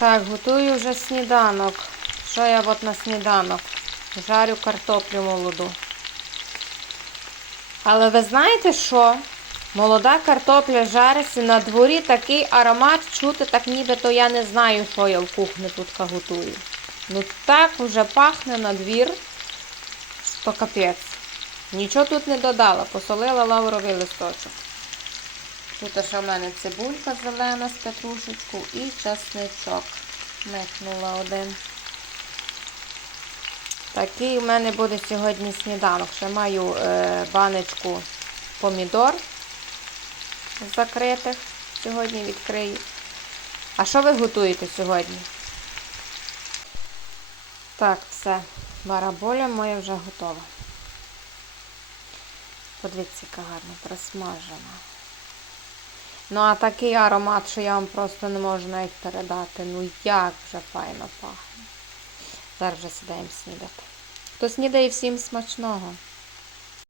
Так, готую вже сніданок. Що я от на сніданок? Жарю картоплю молоду. Але ви знаєте що? Молода картопля жариться на дворі такий аромат чути, так нібито я не знаю, що я в кухні тут готую. Ну так вже пахне на двір, що капець. Нічого тут не додала, посолила лавровий листочок. Тут ще в мене цибулька зелена з петрушечку і часничок. Микнула один. Такий у мене буде сьогодні сніданок. Ще маю е, баночку помідор закритих. Сьогодні відкрию. А що ви готуєте сьогодні? Так, все. Бараболя моя вже готова. Подивіться, яка гарно просмажена. Ну, а такий аромат, що я вам просто не можу навіть передати. Ну як вже файно пахне. Зараз вже сідаємо снідати. Хто снідає всім смачного.